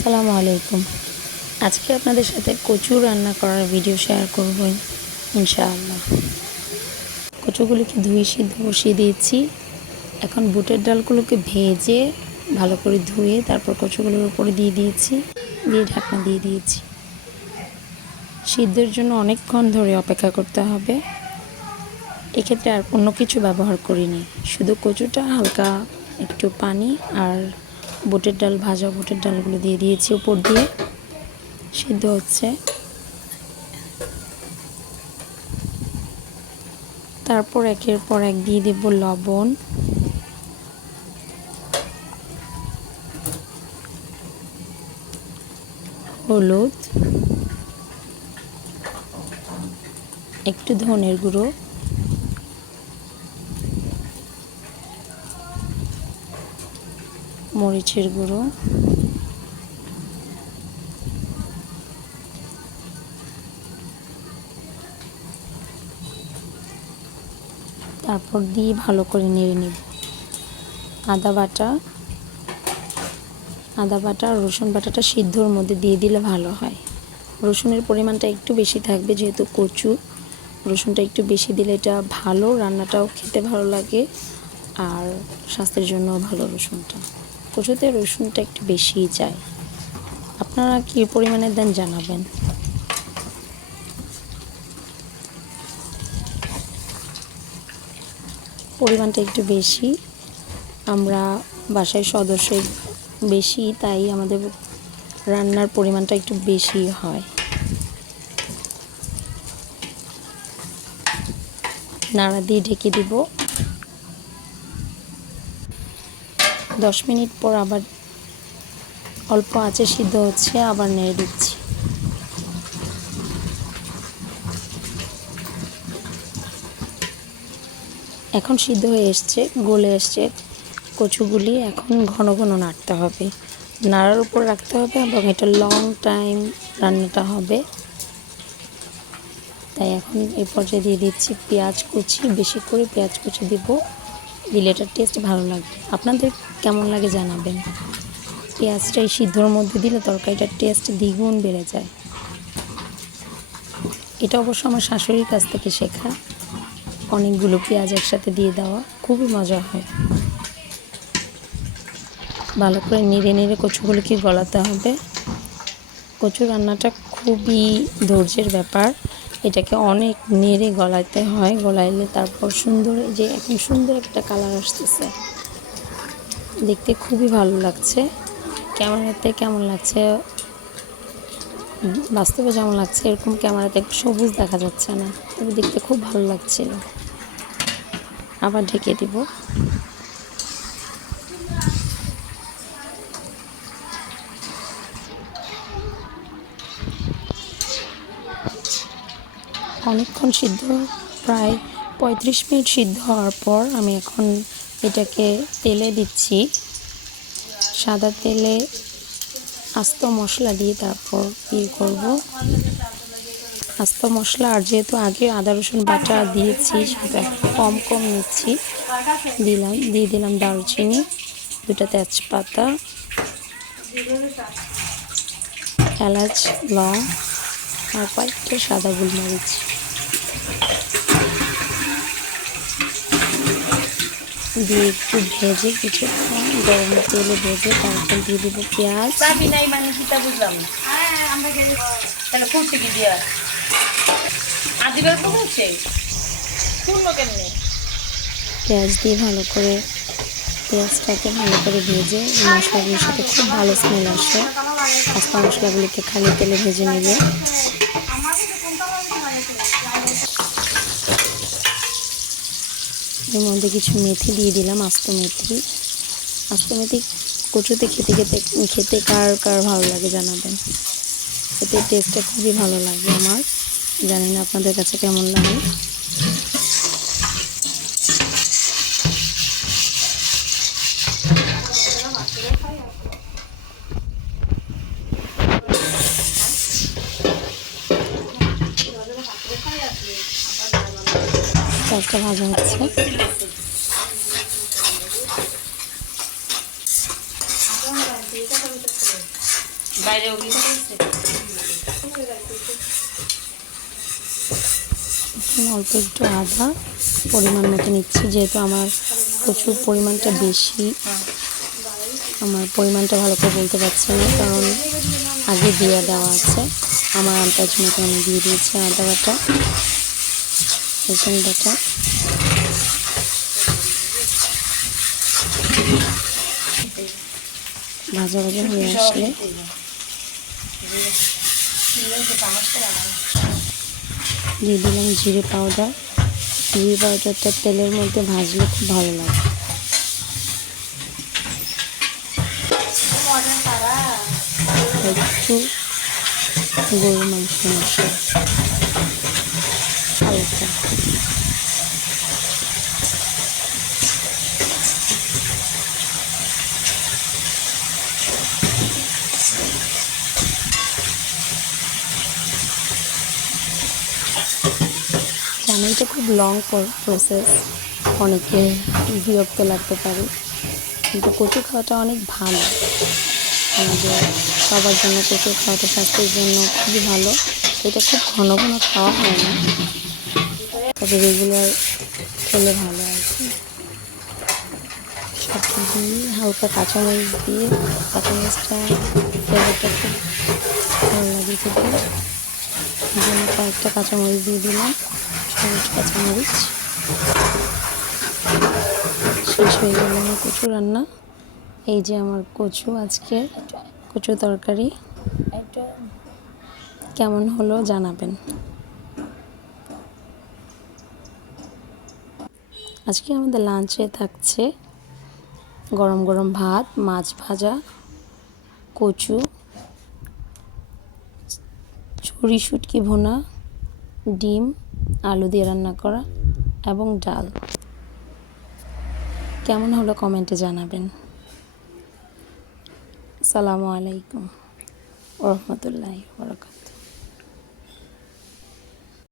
আসসালামু আলাইকুম। আজকে আপনাদের সাথে কচু রান্না করার ভিডিও শেয়ার করব ইনশাআল্লাহ। কচুগুলোকে ধুয়ে সিদ্ধ বসিয়ে দিয়েছি। এখন বুটের ডালগুলোকে ভেজে ভালো করে ধুয়ে তারপর কচুগুলোর উপরে দিয়ে দিয়েছি, দিয়ে ঢাকনা দিয়ে দিয়েছি। সিদ্ধের জন্য অনেকক্ষণ ধরে অপেক্ষা করতে হবে। এক্ষেত্রে আর অন্য কিছু ব্যবহার করিনি। শুধু কচুটা হালকা একটু পানি আর বুটের ডাল ভাজা বুটের ডালগুলো দিয়ে দিয়েছি উপর দিয়ে। সিদ্ধ হচ্ছে। তারপর একের পর এক দিয়ে দেব লবণ। হলুদ। একটু ধনের গুঁড়ো। মরিচের গুঁড়ো। তারপর দিয়ে ভালো করে নেড়ে নেব। আদা বাটা আদা বাটা আর রসুন বাটাটা সিদ্ধর মধ্যে দিয়ে দিলে ভালো হয়। রসুনের পরিমাণটা একটু বেশি থাকবে যেহেতু কচু। রসুনটা একটু বেশি দিলে এটা ভালো, রান্নাটাও খেতে ভালো লাগে, আর স্বাস্থ্যের জন্য ভালো রসুনটা। কচুতে রসুনটা একটু বেশিই যায় আপনারা কী পরিমাণে দেন জানাবেন। পরিমাণটা একটু বেশি। আমরা বাসায় সদস্য বেশি, তাই আমাদের রান্নার পরিমাণটা একটু বেশি হয়। নাড়া দিয়ে ঢেকে দিব। দশ মিনিট পর আবার অল্প আঁচে সিদ্ধ হচ্ছে, আবার নেড়ে দিচ্ছি। এখন সিদ্ধ হয়ে এসছে, গলে এসছে কচুগুলি। এখন ঘন ঘন নাড়তে হবে। নাড়ার উপর রাখতে হবে এবং এটা লং টাইম রান্নাটা হবে। তাই এখন এই পর্যায়ে দিয়ে দিচ্ছি পেঁয়াজ কুচি। বেশি করে পেঁয়াজ কুচি দিব। দিলে টেস্ট ভালো লাগবে। আপনাদের কেমন লাগে জানাবেন। পেঁয়াজটা এই সিদ্ধর মধ্যে দিলে তরকারিটার টেস্ট দ্বিগুণ বেড়ে যায়। এটা অবশ্য আমার শাশুড়ির কাছ থেকে শেখা। অনেকগুলো পেঁয়াজ একসাথে দিয়ে দেওয়া খুবই মজা হয়। ভালো করে নেড়ে নেড়ে কচুগুলোকে গলাতে হবে। কচু রান্নাটা খুবই ধৈর্যের ব্যাপার। এটাকে অনেক নেড়ে গলাইতে হয়, গলাইলে তারপর সুন্দর যে এখন সুন্দর একটা কালার আসতেছে। দেখতে খুবই ভালো লাগছে। ক্যামেরাতে কেমন লাগছে? বাস্তবে যেমন লাগছে, এরকম ক্যামেরাতে সবুজ দেখা যাচ্ছে না। তবে দেখতে খুব ভালো লাগছিল। আবার ঢেকে দিব। অনেকক্ষণ সিদ্ধ, প্রায় পঁয়ত্রিশ মিনিট সিদ্ধ হওয়ার পর আমি এখন এটাকে তেলে দিচ্ছি। সাদা তেলে আস্ত মশলা দিয়ে তারপর ইয়ে করব। আস্ত মশলা, আর যেহেতু আগে আদা, রসুন বাটা দিয়েছি, সেটা কম কম নিচ্ছি। দিলাম, দিয়ে দিলাম দারুচিনি, দুটা তেজপাতা, এলাচ, লং, আর কয়েকটা সাদা গোলমরিচ। দিয়ে একটু ভেজে কিছুক্ষণ গরম তেলে ভেজে তারপর দিয়ে দেবো পেঁয়াজ। চাবি নাই মানে সেটা বুঝলাম তাহলে খুলছে কি দিয়া আদিবার তো খুলছে কেমনে? পেঁয়াজ দিয়ে ভালো করে পেঁয়াজটাকে ভালো করে ভেজে মশলাগুলোর সাথে খুব ভালো স্মেল আসে। আস্তা মশলাগুলিকে খালি তেলে ভেজে নিলে। এর মধ্যে কিছু মেথি দিয়ে দিলাম, আস্ত মেথি। আস্ত মেথি কচুতে খেতে খেতে খেতে কার কার ভালো লাগে জানাবেন? এতে টেস্টটা খুবই ভালো লাগে আমার। জানি না আপনাদের কাছে কেমন লাগে। পেঁয়াজটা ভাজা হচ্ছে। অল্প একটু আদা পরিমাণ মতো নিচ্ছি, যেহেতু আমার প্রচুর পরিমাণটা বেশি। আমার পরিমাণটা ভালো করে বলতে পারছি না, কারণ আগে দিয়ে দেওয়া আছে। আমার আন্দাজ মতো আমি দিয়ে দিয়েছি আদা বাটা। রসুন বাটা ভাজা ভাজা হয়ে আসলে। দিয়ে দিলাম জিরে পাউডার। জিরে পাউডারটা তেলের মধ্যে ভাজলে খুব ভালো লাগে। একটু গরুর মাংস মশলা হালকা জানি এটা খুব লং প্রসেস অনেকে বিরক্ত লাগতে পারে। কিন্তু কচু খাওয়াটা অনেক ভালো। আমাদের সবার জন্য কচু খাওয়াটা স্বাস্থ্যের জন্য খুবই ভালো। এটা খুব ঘন ঘন খাওয়া হয় না। তবে রেগুলার খেলে ভালো আর কি। সব দিয়ে হালকা কাঁচামরিচ দিয়ে কাঁচামরিচটা ফ্লেভারটা খুব ভালো লাগে খেতে। জন্য কয়েকটা কাঁচামরিচ দিয়ে দিলাম। সবুজ কাঁচামরিচ শেষ হয়ে গেল আমার কচু রান্না। এই যে আমার কচু আজকে কচু তরকারি। কেমন হলো জানাবেন। আজকে আমাদের লাঞ্চে থাকছে গরম গরম ভাত মাছ ভাজা কচু চুরি শুটকি ভুনা ডিম আলু দিয়ে রান্না করা এবং ডাল। কেমন হলো কমেন্টে জানাবেন। সালামু আলাইকুম রহমতুল্লাহ বরকাত